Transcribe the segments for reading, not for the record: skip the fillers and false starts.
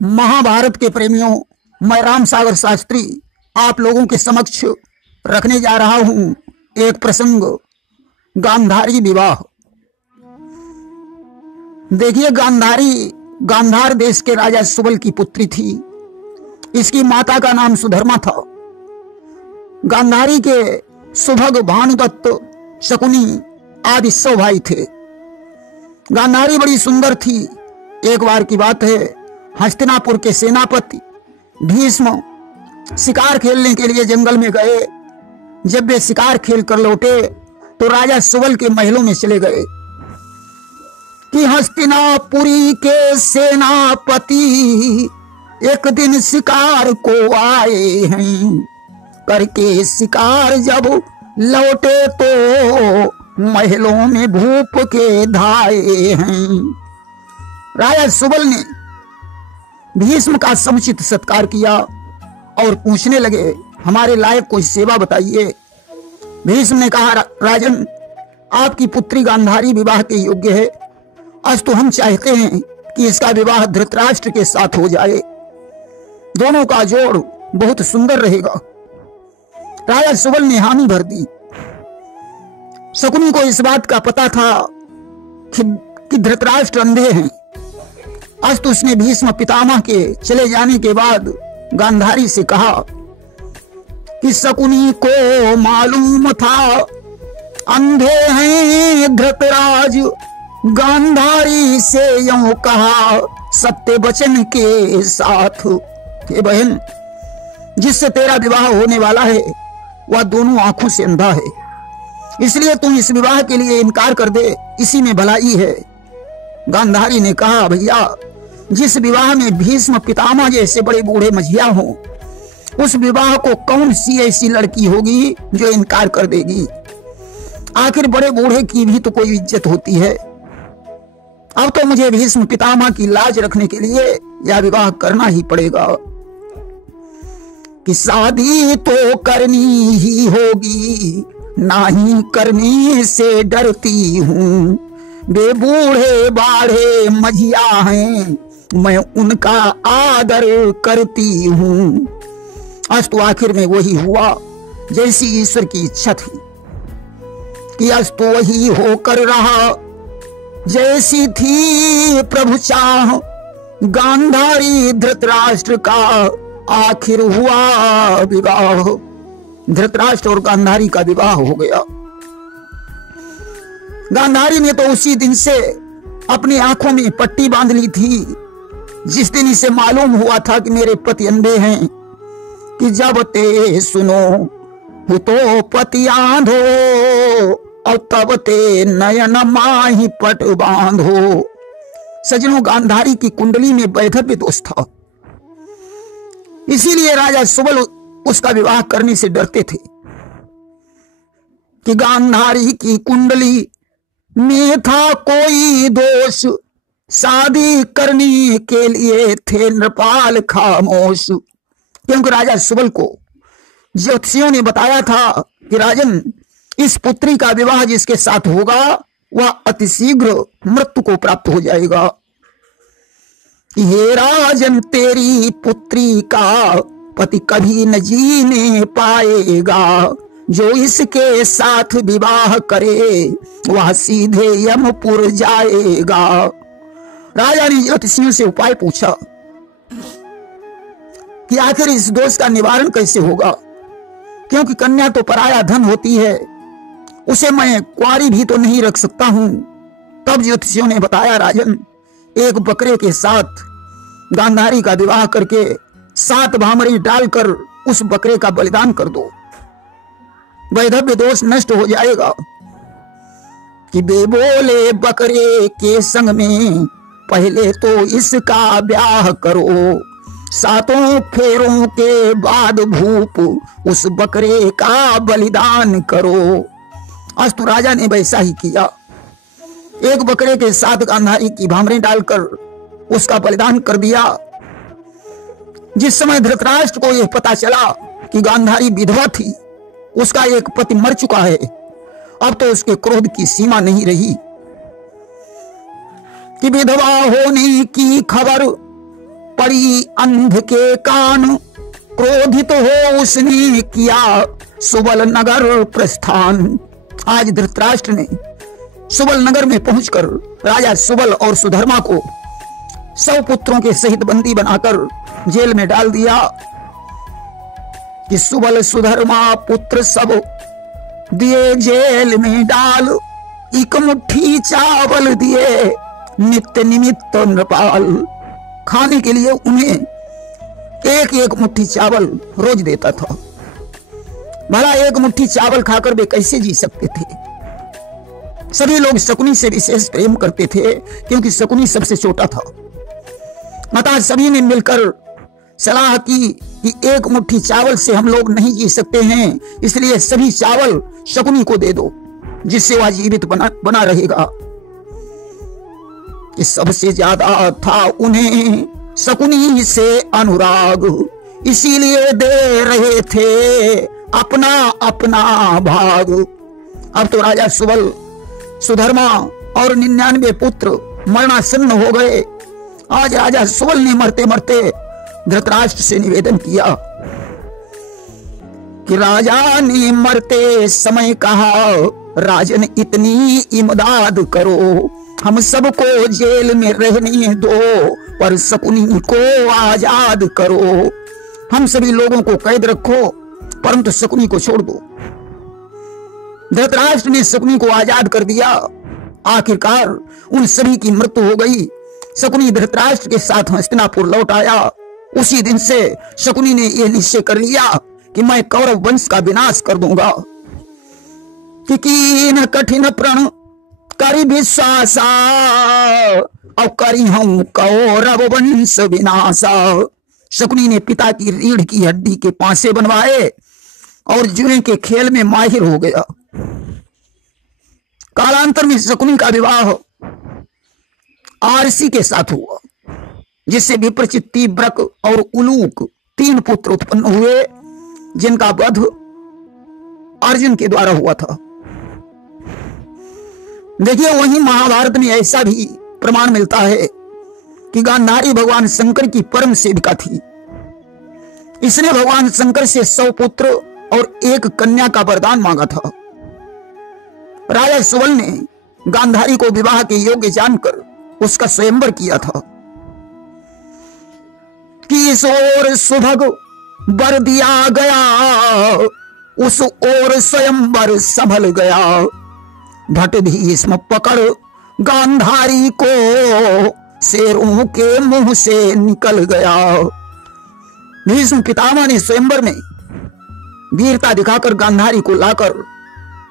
महाभारत के प्रेमियों, मैं राम सागर शास्त्री आप लोगों के समक्ष रखने जा रहा हूं एक प्रसंग, गांधारी विवाह। देखिए, गांधार देश के राजा सुबल की पुत्री थी। इसकी माता का नाम सुधर्मा था। गांधारी के सुभग, भानुदत्त, शकुनी आदि 100 भाई थे। गांधारी बड़ी सुंदर थी। एक बार की बात है, हस्तिनापुर के सेनापति भीष्म शिकार खेलने के लिए जंगल में गए। जब वे शिकार खेल कर लौटे तो राजा सुबल के महलों में चले गए कि हस्तिनापुरी के सेनापति एक दिन शिकार को आए हैं। करके शिकार जब लौटे तो महलों में भूप के धाए हैं। राजा सुबल ने भीष्म का समुचित सत्कार किया और पूछने लगे, हमारे लायक कोई सेवा बताइए। भीष्म ने कहा, राजन, आपकी पुत्री गांधारी विवाह के योग्य है। आज तो हम चाहते हैं कि इसका विवाह धृतराष्ट्र के साथ हो जाए। दोनों का जोड़ बहुत सुंदर रहेगा। राजा सुबल ने हामी भर दी। शकुनी को इस बात का पता था कि धृतराष्ट्र अंधे हैं। आज तो उसने भीष्म पितामह के चले जाने के बाद गांधारी से कहा कि शकुनी को मालूम था अंधे हैं धृतराज। गांधारी से यूं कहा सत्य वचन के साथ, हे बहन, जिससे तेरा विवाह होने वाला है वह दोनों आंखों से अंधा है, इसलिए तुम इस विवाह के लिए इनकार कर दे, इसी में भलाई है। गांधारी ने कहा, भैया, जिस विवाह में भीष्म पितामह जैसे बड़े बूढ़े मझिया हों, उस विवाह को कौन सी ऐसी लड़की होगी जो इनकार कर देगी। आखिर बड़े बूढ़े की भी तो कोई इज्जत होती है। अब तो मुझे भीष्म पितामह की लाज रखने के लिए यह विवाह करना ही पड़ेगा कि शादी तो करनी ही होगी, नहीं करने से डरती हूँ। वे बूढ़े बाढ़े मझिया हैं, मैं उनका आदर करती हूँ। आज तो आखिर में वही हुआ जैसी ईश्वर की इच्छा थी कि आज तो वही होकर रहा जैसी थी प्रभु चाह। गांधारी धृतराष्ट्र का आखिर हुआ विवाह। धृतराष्ट्र और गांधारी का विवाह हो गया। गांधारी ने तो उसी दिन से अपनी आंखों में पट्टी बांध ली थी जिस दिन इसे मालूम हुआ था कि मेरे पति अंधे हैं। कि जब ते सुनो हो तो पति आंधो, और तब ते नयन माही पट बांधो। सजनों, गांधारी की कुंडली में वैधव्य दोष था, इसीलिए राजा सुबल उसका विवाह करने से डरते थे कि गांधारी की कुंडली में था कोई दोष। शादी करने के लिए थे नृपाल खामोश। क्योंकि राजा सुबल को ज्योतिषियों ने बताया था कि राजन, इस पुत्री का विवाह जिसके साथ होगा वह अतिशीघ्र मृत्यु को प्राप्त हो जाएगा। हे राजन, तेरी पुत्री का पति कभी न जीने पाएगा। जो इसके साथ विवाह करे वह सीधे यमपुर जाएगा। राजा ने ज्योतिषियों से उपाय पूछा कि आखिर इस दोष का निवारण कैसे होगा, क्योंकि कन्या तो पराया धन होती है, उसे मैं कुंवारी भी तो नहीं रख सकता हूं। तब ज्योतिषियों ने बताया, राजन, एक बकरे के साथ गांधारी का विवाह करके 7 भामरी डालकर उस बकरे का बलिदान कर दो, वैधव्य दोष नष्ट हो जाएगा। कि बे बोले बकरे के संग में पहले तो इसका ब्याह करो, 7 फेरों के बाद भूप उस बकरे का बलिदान करो। आज तो राजा ने वैसा ही किया। एक बकरे के साथ गांधारी की भामरें डालकर उसका बलिदान कर दिया। जिस समय धृतराष्ट्र को यह पता चला कि गांधारी विधवा थी, उसका एक पति मर चुका है, अब तो उसके क्रोध की सीमा नहीं रही कि विधवा होने की खबर पड़ी अंध के कान, क्रोधित हो उसने किया सुबल नगर प्रस्थान। आज धृतराष्ट्र ने सुबल नगर में पहुंचकर राजा सुबल और सुधर्मा को 100 पुत्रों के सहित बंदी बनाकर जेल में डाल दिया कि सुबल सुधर्मा पुत्र सब दिए जेल में डाल, एक मुट्ठी चावल दिए नित्य निमित्त नृपाल। खाने के लिए उन्हें एक एक मुट्ठी चावल रोज देता था। भला एक मुट्ठी चावल खाकर वे कैसे जी सकते थे। सभी लोग शकुनी से विशेष प्रेम करते थे क्योंकि शकुनी सबसे छोटा था। अतः सभी ने मिलकर सलाह की कि एक मुट्ठी चावल से हम लोग नहीं जी सकते हैं, इसलिए सभी चावल शकुनी को दे दो जिससे वह जीवित बना रहेगा। कि सबसे ज्यादा था उन्हें शकुनी से अनुराग, इसीलिए दे रहे थे अपना अपना भाग। अब तो राजा सुबल, सुधर्मा और 99 पुत्र मरणासन्न हो गए। आज राजा सुबल ने मरते मरते धृतराष्ट्र से निवेदन किया कि राजा ने मरते समय कहा, राजन इतनी इमदाद करो, हम सबको जेल में रहने दो पर शकुनी को आजाद करो। हम सभी लोगों को कैद रखो परंतु शकुनी को छोड़ दो। धृतराष्ट्र ने शकुनी को आजाद कर दिया। आखिरकार उन सभी की मृत्यु हो गई। शकुनी धृतराष्ट्र के साथ हस्तिनापुर लौट आया। उसी दिन से शकुनी ने यह निश्चय कर लिया कि मैं कौरव वंश का विनाश कर दूंगा। कि कीन कठिन प्रण करी विश्वासा, और करी हम कौरव वंश विनाशा। शकुनी ने पिता की रीढ़ की हड्डी के पांसे बनवाए और जुए के खेल में माहिर हो गया। कालांतर में शकुनी का विवाह आरसी के साथ हुआ, जिससे विप्रचित्ति, ब्रक और उलूक 3 पुत्र उत्पन्न हुए, जिनका वध अर्जुन के द्वारा हुआ था। देखिए, वहीं महाभारत में ऐसा भी प्रमाण मिलता है कि गांधारी भगवान शंकर की परम सेविका थी। इसने भगवान शंकर से 100 पुत्र और 1 कन्या का वरदान मांगा था। राजा सुबल ने गांधारी को विवाह के योग्य जानकर उसका स्वयंवर किया था। किशोर सुभग वर दिया गया, उस ओर स्वयंवर संभल गया। भट भीष्म पकड़ गांधारी को, शेरों के मुंह से निकल गया। भीष्म पितामह ने स्वयंवर में वीरता दिखाकर गांधारी को लाकर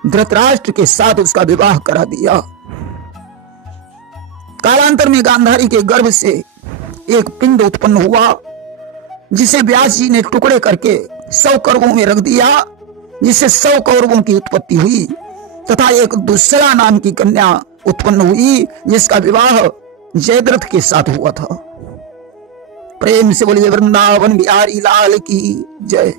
धृतराष्ट्र के साथ उसका विवाह करा दिया। कालांतर में गांधारी के गर्भ से एक पिंड उत्पन्न हुआ, जिसे व्यास जी ने टुकड़े करके 100 कौरवों में रख दिया, जिससे 100 कौरवों की उत्पत्ति हुई तथा एक दूसरा नाम की कन्या उत्पन्न हुई, जिसका विवाह जयद्रथ के साथ हुआ था। प्रेम से बोलिए वृंदावन बिहारी लाल की जय।